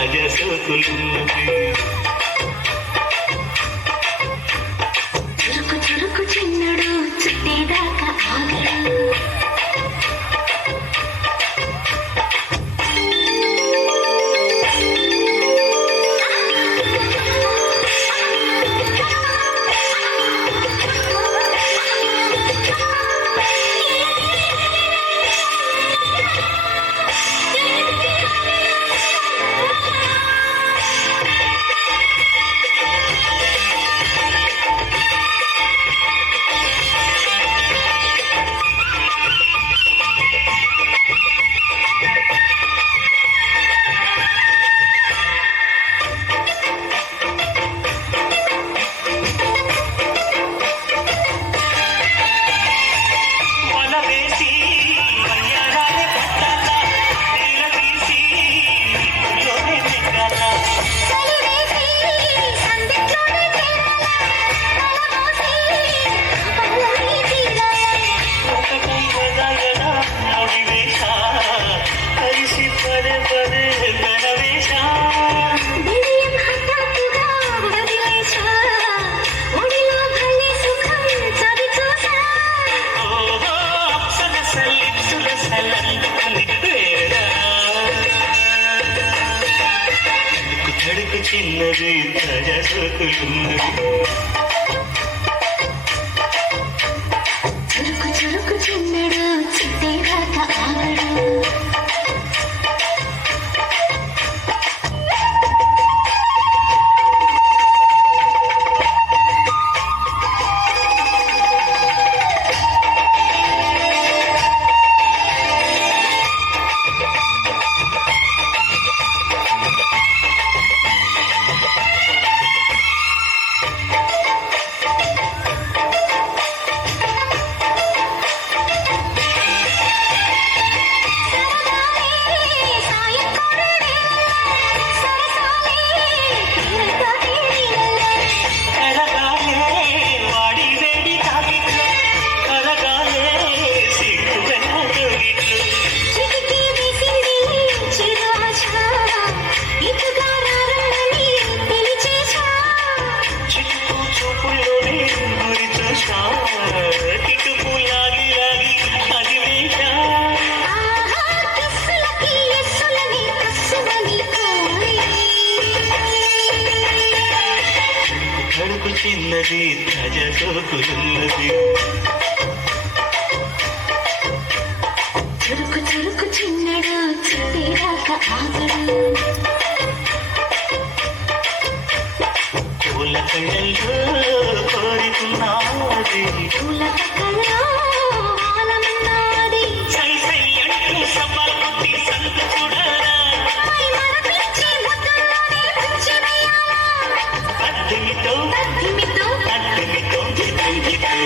సహజ సోకులున్నది. చురుకు చురుకు చిన్నడు చుట్టేదాకా ఆగడు. చిన్నది సహజ సోకులున్నది. చురుకు చురుకు చిన్నడు చుట్టేదాకా ఆగడు. చిన్నది సహజ సోకులున్నది. చురుకు చురుకు చిన్నడు చుట్టేదాకా ఆగడు. పూల కళ్ళల్లో కోరుకున్నది, పూల పక్కలో ఆలమన్నది. సై సై అంటూ సభాపతి సంతు చూడాలా, మై మరపించి ముద్దుల్లోనే పుచ్చి వేయాలా. అద్దెమితో అద్దిమితో అద్దెమితో చిత్రం చిత్రం